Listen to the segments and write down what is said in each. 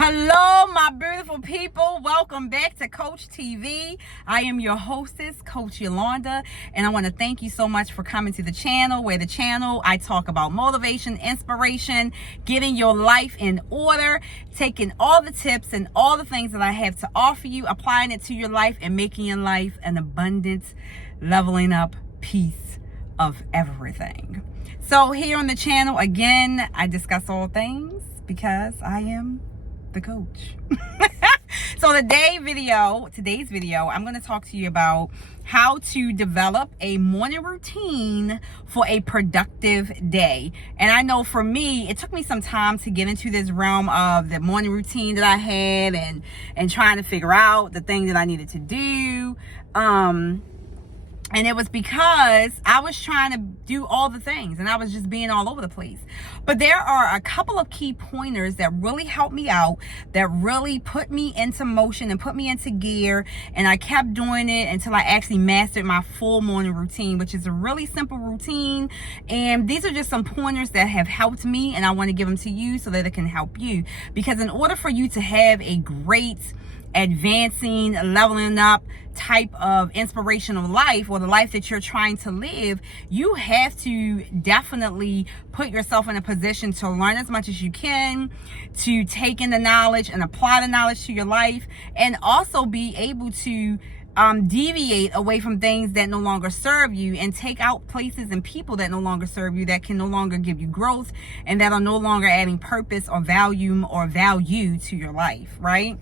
Hello, my beautiful people. Welcome back to Coach TV. I am your hostess, Coach Yolanda, and I want to thank you so much for coming to the channel, where the channel I talk about motivation, inspiration, getting your life in order, taking all the tips and all the things that I have to offer you, applying it to your life, and making your life an abundance, leveling up piece of everything. So here on the channel, again, I discuss all things because I am the coach. So today's video, I'm going to talk to you about how to develop a morning routine for a productive day. And I know for me, it took me some time to get into this realm of the morning routine that I had and trying to figure out the thing that I needed to do. And it was because I was trying to do all the things and I was just being all over the place. But there are a couple of key pointers that really helped me out, that really put me into motion and put me into gear. And I kept doing it until I actually mastered my full morning routine, which is a really simple routine. And these are just some pointers that have helped me, and I want to give them to you so that it can help you. Because in order for you to have a great advancing, leveling up type of inspirational life, or the life that you're trying to live, you have to definitely put yourself in a position to learn as much as you can, to take in the knowledge and apply the knowledge to your life, and also be able to deviate away from things that no longer serve you, and take out places and people that no longer serve you, that can no longer give you growth, and that are no longer adding purpose or value to your life, right?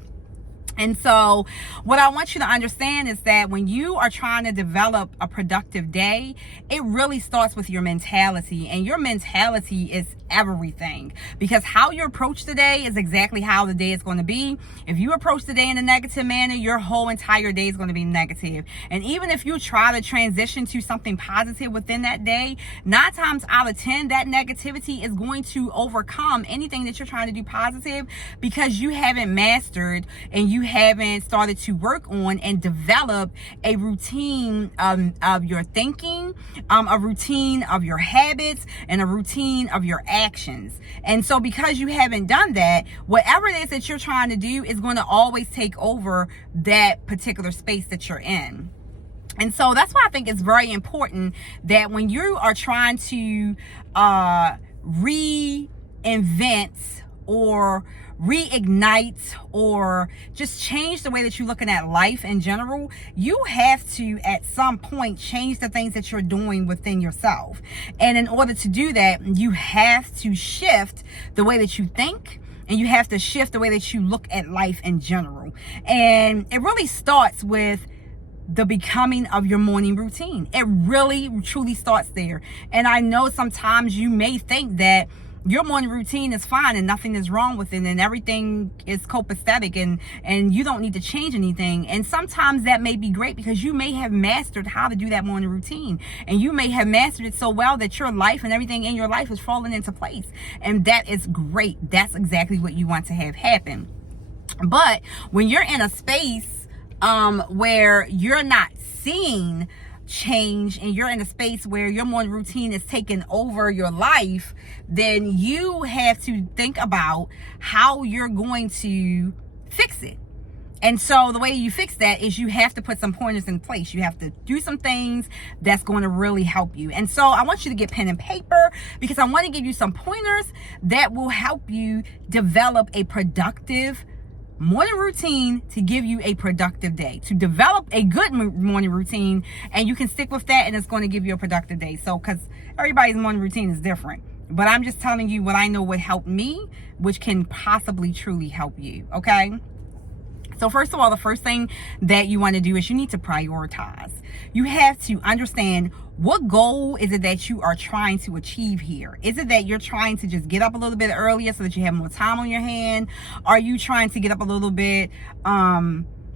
And so what I want you to understand is that when you are trying to develop a productive day, it really starts with your mentality, and your mentality is everything, because how you approach the day is exactly how the day is going to be. If you approach the day in a negative manner, your whole entire day is going to be negative. And even if you try to transition to something positive within that day, 9 times out of 10, that negativity is going to overcome anything that you're trying to do positive, because you haven't mastered and you haven't started to work on and develop a routine of your thinking, a routine of your habits, and a routine of your actions. And so because you haven't done that, whatever it is that you're trying to do is going to always take over that particular space that you're in. And so that's why I think it's very important that when you are trying to reinvent or reignite or just change the way that you're looking at life in general, you have to at some point change the things that you're doing within yourself. And in order to do that, you have to shift the way that you think, and you have to shift the way that you look at life in general. And it really starts with the becoming of your morning routine. It really truly starts there. And I know sometimes you may think that your morning routine is fine and nothing is wrong with it, and everything is copacetic, and you don't need to change anything. And sometimes that may be great, because you may have mastered how to do that morning routine, and you may have mastered it so well that your life and everything in your life is falling into place. And that is great. That's exactly what you want to have happen. But when you're in a space where you're not seeing change, and you're in a space where your morning routine is taking over your life, then you have to think about how you're going to fix it. And so the way you fix that is you have to put some pointers in place. You have to do some things that's going to really help you. And so I want you to get pen and paper, because I want to give you some pointers that will help you develop a productive morning routine to give you a productive day, to develop a good morning routine, and you can stick with that, and it's going to give you a productive day. So, because everybody's morning routine is different, but I'm just telling you what I know would help me, which can possibly truly help you. Okay. So first of all, the first thing that you want to do is you need to prioritize. You have to understand, what goal is it that you are trying to achieve here? Is it that you're trying to just get up a little bit earlier so that you have more time on your hand? Are you trying to get up a little bit, are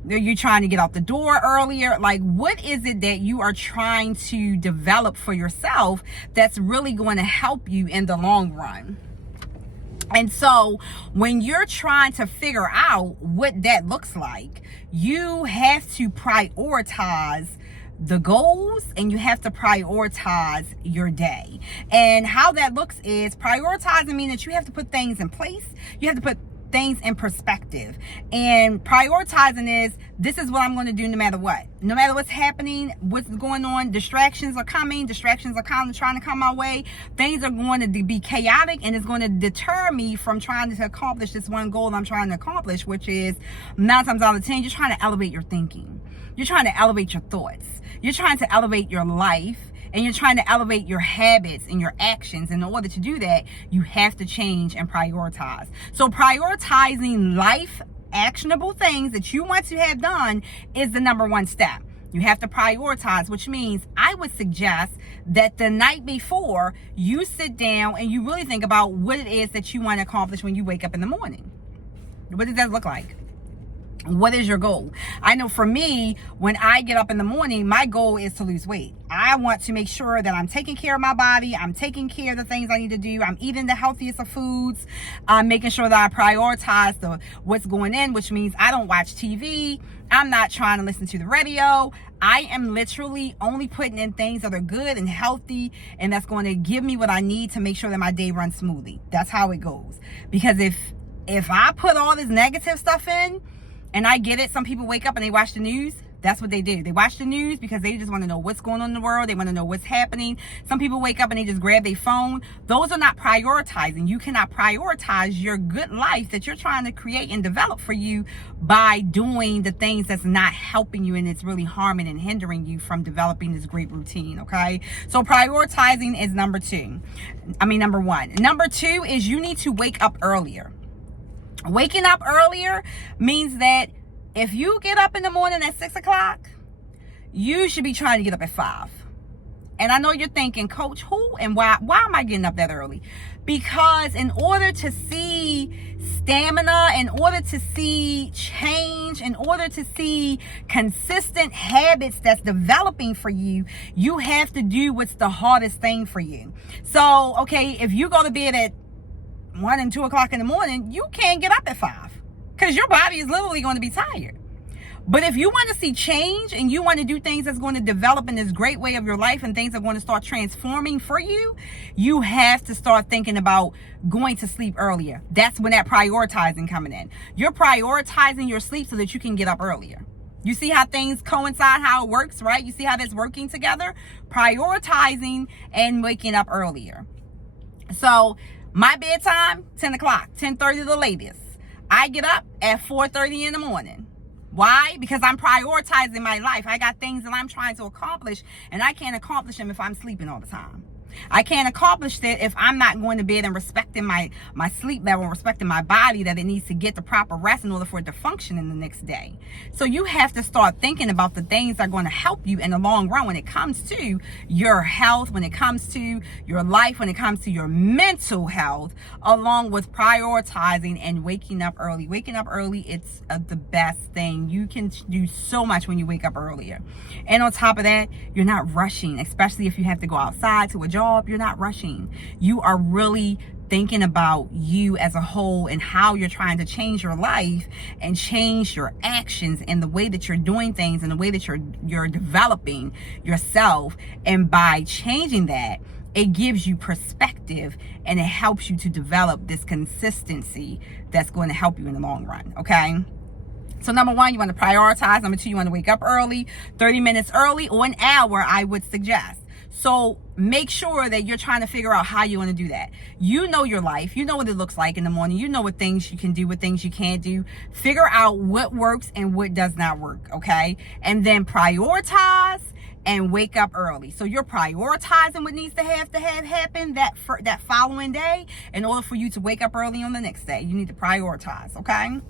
you trying to get out the door earlier? Like, what is it that you are trying to develop for yourself that's really going to help you in the long run? And so when you're trying to figure out what that looks like, you have to prioritize the goals, and you have to prioritize your day. And how that looks is, prioritizing means that you have to put things in place. You have to put things in perspective. And prioritizing is, this is what I'm going to do no matter what. No matter what's happening, what's going on, distractions are coming. Distractions are kind of trying to come my way. Things are going to be chaotic, and it's going to deter me from trying to accomplish this one goal I'm trying to accomplish, which is 9 times out of 10, you're trying to elevate your thinking. You're trying to elevate your thoughts. You're trying to elevate your life. And you're trying to elevate your habits and your actions. In order to do that, you have to change and prioritize. So prioritizing life actionable things that you want to have done is the number one step. You have to prioritize, which means I would suggest that the night before, you sit down and you really think about what it is that you want to accomplish when you wake up in the morning. What does that look like? What is your goal? I know for me, when I get up in the morning, my goal is to lose weight. I want to make sure that I'm taking care of my body. I'm taking care of the things I need to do. I'm eating the healthiest of foods. I'm making sure that I prioritize what's going in, which means I don't watch TV. I'm not trying to listen to the radio. I am literally only putting in things that are good and healthy, and that's going to give me what I need to make sure that my day runs smoothly. That's how it goes. Because if I put all this negative stuff in, and I get it, some people wake up and they watch the news. That's what they do. They watch the news because they just want to know what's going on in the world. They want to know what's happening. Some people wake up and they just grab their phone. Those are not prioritizing. You cannot prioritize your good life that you're trying to create and develop for you by doing the things that's not helping you, and it's really harming and hindering you from developing this great routine, okay? So prioritizing is number one. Number two is you need to wake up earlier. Waking up earlier means that if you get up in the morning at 6 o'clock, you should be trying to get up at 5. And I know you're thinking, Coach, who and why am I getting up that early? Because in order to see stamina, in order to see change, in order to see consistent habits that's developing for you, you have to do what's the hardest thing for you. So, okay, if you go to bed at 1 and 2 o'clock in the morning, you can't get up at 5 because your body is literally going to be tired. But if you want to see change and you want to do things that's going to develop in this great way of your life, and things are going to start transforming for you, you have to start thinking about going to sleep earlier. That's when that prioritizing coming in. You're prioritizing your sleep so that you can get up earlier. You see how things coincide, how it works, right? You see how that's working together? Prioritizing and waking up earlier. So my bedtime, 10 o'clock, 10:30 the latest. I get up at 4:30 in the morning. Why? Because I'm prioritizing my life. I got things that I'm trying to accomplish, and I can't accomplish them if I'm sleeping all the time. I can't accomplish that if I'm not going to bed and respecting my sleep level and respecting my body, that it needs to get the proper rest in order for it to function in the next day. So you have to start thinking about the things that are going to help you in the long run when it comes to your health, when it comes to your life, when it comes to your mental health, along with prioritizing and waking up early. Waking up early, it's the best thing. You can do so much when you wake up earlier. And on top of that, you're not rushing, especially if you have to go outside to a job. You're not rushing. You are really thinking about you as a whole and how you're trying to change your life and change your actions and the way that you're doing things and the way that you're developing yourself. And by changing that, it gives you perspective and it helps you to develop this consistency that's going to help you in the long run, okay? So number one, you want to prioritize. Number two, you want to wake up early, 30 minutes early or an hour, I would suggest. So make sure that you're trying to figure out how you want to do that. You know your life. You know what it looks like in the morning. You know what things you can do, what things you can't do. Figure out what works and what does not work, okay? And then prioritize and wake up early. So you're prioritizing what needs to have happen that following day in order for you to wake up early on the next day. You need to prioritize, okay?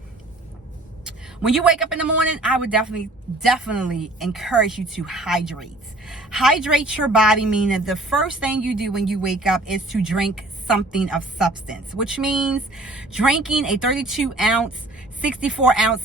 When you wake up in the morning, I would definitely encourage you to hydrate. Hydrate your body, meaning the first thing you do when you wake up is to drink something of substance, which means drinking a 32-ounce, 64-ounce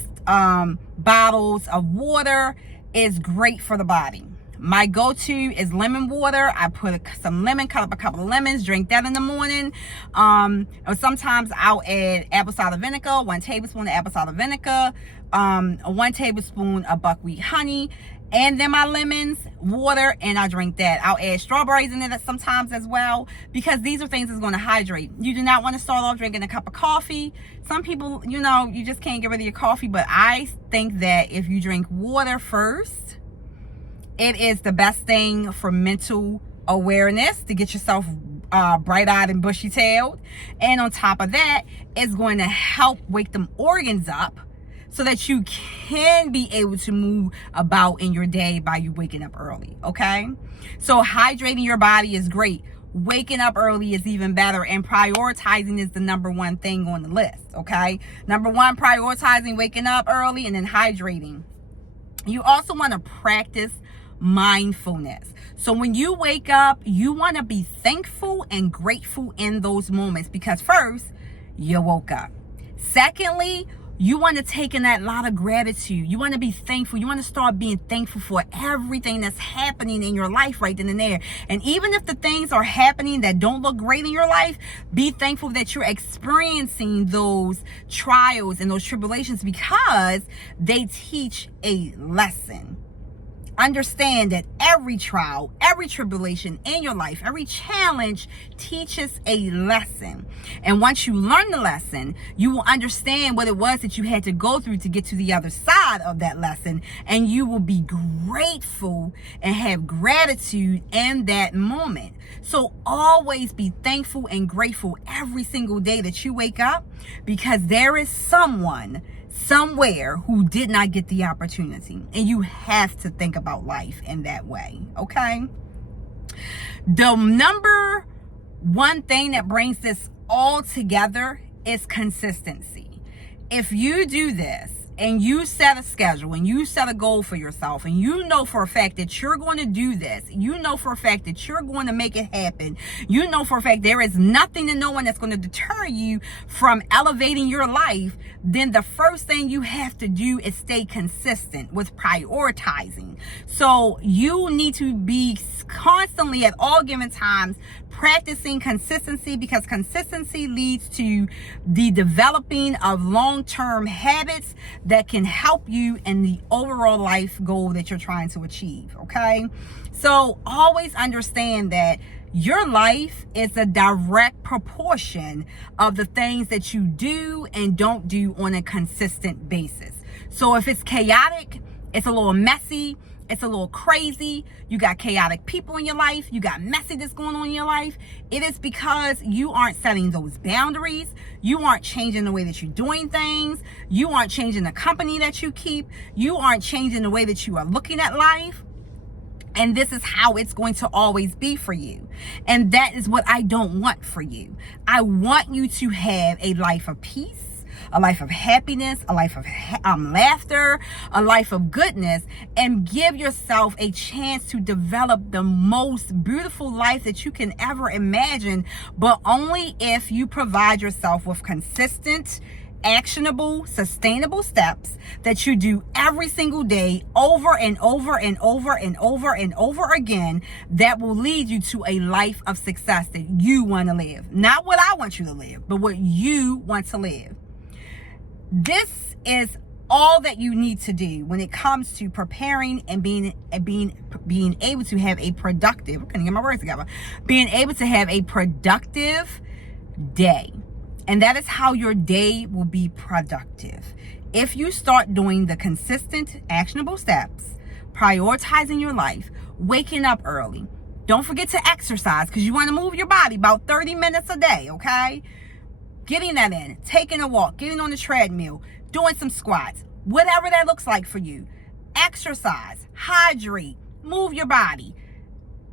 bottles of water is great for the body. My go-to is lemon water. I put some lemon, cut up a couple of lemons, drink that in the morning. Or sometimes I'll add apple cider vinegar, 1 tablespoon of apple cider vinegar, 1 tablespoon of buckwheat honey. and then my lemons, water, and I drink that. I'll add strawberries in it sometimes as well, because these are things that's going to hydrate. You do not want to start off drinking a cup of coffee. Some people, you know, you just can't get rid of your coffee, but I think that if you drink water first, it is the best thing for mental awareness, to get yourself bright-eyed and bushy-tailed. And on top of that, it's going to help wake them organs up, so that you can be able to move about in your day by you waking up early, okay? So hydrating your body is great. Waking up early is even better, and prioritizing is the number one thing on the list, okay? Number one, prioritizing waking up early, and then hydrating. You also want to practice mindfulness. So when you wake up, you want to be thankful and grateful in those moments, because first, you woke up. Secondly, you want to take in that lot of gratitude. You want to be thankful. You want to start being thankful for everything that's happening in your life right then and there. And even if the things are happening that don't look great in your life, be thankful that you're experiencing those trials and those tribulations, because they teach a lesson. Understand that every trial, every tribulation in your life, every challenge teaches a lesson. And once you learn the lesson, you will understand what it was that you had to go through to get to the other side of that lesson. And you will be grateful and have gratitude in that moment. So always be thankful and grateful every single day that you wake up, because there is someone somewhere who did not get the opportunity, and you have to think about life in that way, okay? The number one thing that brings this all together is consistency. If you do this and you set a schedule and you set a goal for yourself, and you know for a fact that you're going to do this, you know for a fact that you're going to make it happen, you know for a fact there is nothing and no one that's going to deter you from elevating your life, then the first thing you have to do is stay consistent with prioritizing. So you need to be constantly at all given times practicing consistency, because consistency leads to the developing of long-term habits that can help you in the overall life goal that you're trying to achieve, okay? So always understand that your life is a direct proportion of the things that you do and don't do on a consistent basis. So if it's chaotic, it's a little messy, it's a little crazy, you got chaotic people in your life, you got messiness going on in your life, it is because you aren't setting those boundaries, you aren't changing the way that you're doing things, you aren't changing the company that you keep, you aren't changing the way that you are looking at life. And this is how it's going to always be for you. And that is what I don't want for you. I want you to have a life of peace, a life of happiness, a life of laughter, a life of goodness, and give yourself a chance to develop the most beautiful life that you can ever imagine, but only if you provide yourself with consistent, actionable, sustainable steps that you do every single day, over and over and over and over and over again, that will lead you to a life of success that you want to live. Not what I want you to live, but what you want to live. This is all that you need to do when it comes to preparing and being able to have a productive, I couldn't get my words together, being able to have a productive day. And that is how your day will be productive. If you start doing the consistent, actionable steps, prioritizing your life, waking up early, don't forget to exercise, because you want to move your body about 30 minutes a day, okay? Getting that in, taking a walk, getting on the treadmill, doing some squats, whatever that looks like for you. Exercise, hydrate, move your body,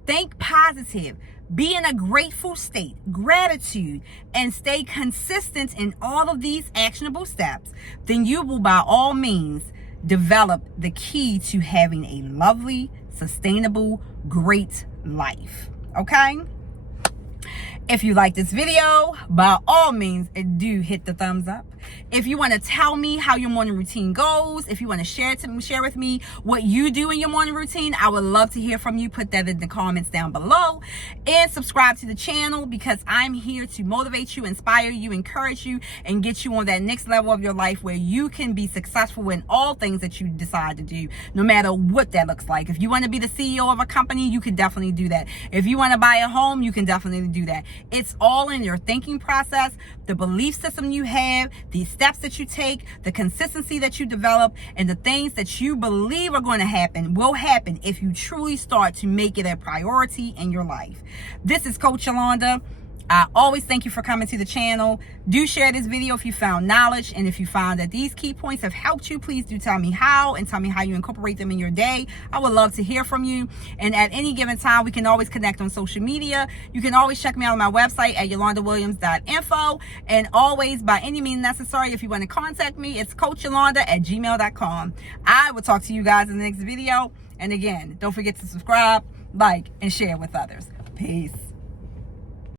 think positive, be in a grateful state, gratitude, and stay consistent in all of these actionable steps. Then you will by all means develop the key to having a lovely, sustainable, great life, okay? If you like this video, by all means, do hit the thumbs up. If you want to tell me how your morning routine goes, if you want to share with me what you do in your morning routine, I would love to hear from you. Put that in the comments down below, and subscribe to the channel, because I'm here to motivate you, inspire you, encourage you, and get you on that next level of your life where you can be successful in all things that you decide to do, no matter what that looks like. If you want to be the CEO of a company, you can definitely do that. If you want to buy a home, you can definitely do that. It's all in your thinking process, the belief system you have, the steps that you take, the consistency that you develop, and the things that you believe are going to happen will happen if you truly start to make it a priority in your life. This is Coach Yolanda. I always thank you for coming to the channel. Do share this video if you found knowledge, and if you found that these key points have helped you, please do tell me how, and tell me how you incorporate them in your day. I would love to hear from you. And at any given time, we can always connect on social media. You can always check me out on my website at yolandawilliams.info, and always, by any means necessary, if you want to contact me, it's coachyolanda@gmail.com. I will talk to you guys in the next video. And again, don't forget to subscribe, like, and share with others. Peace.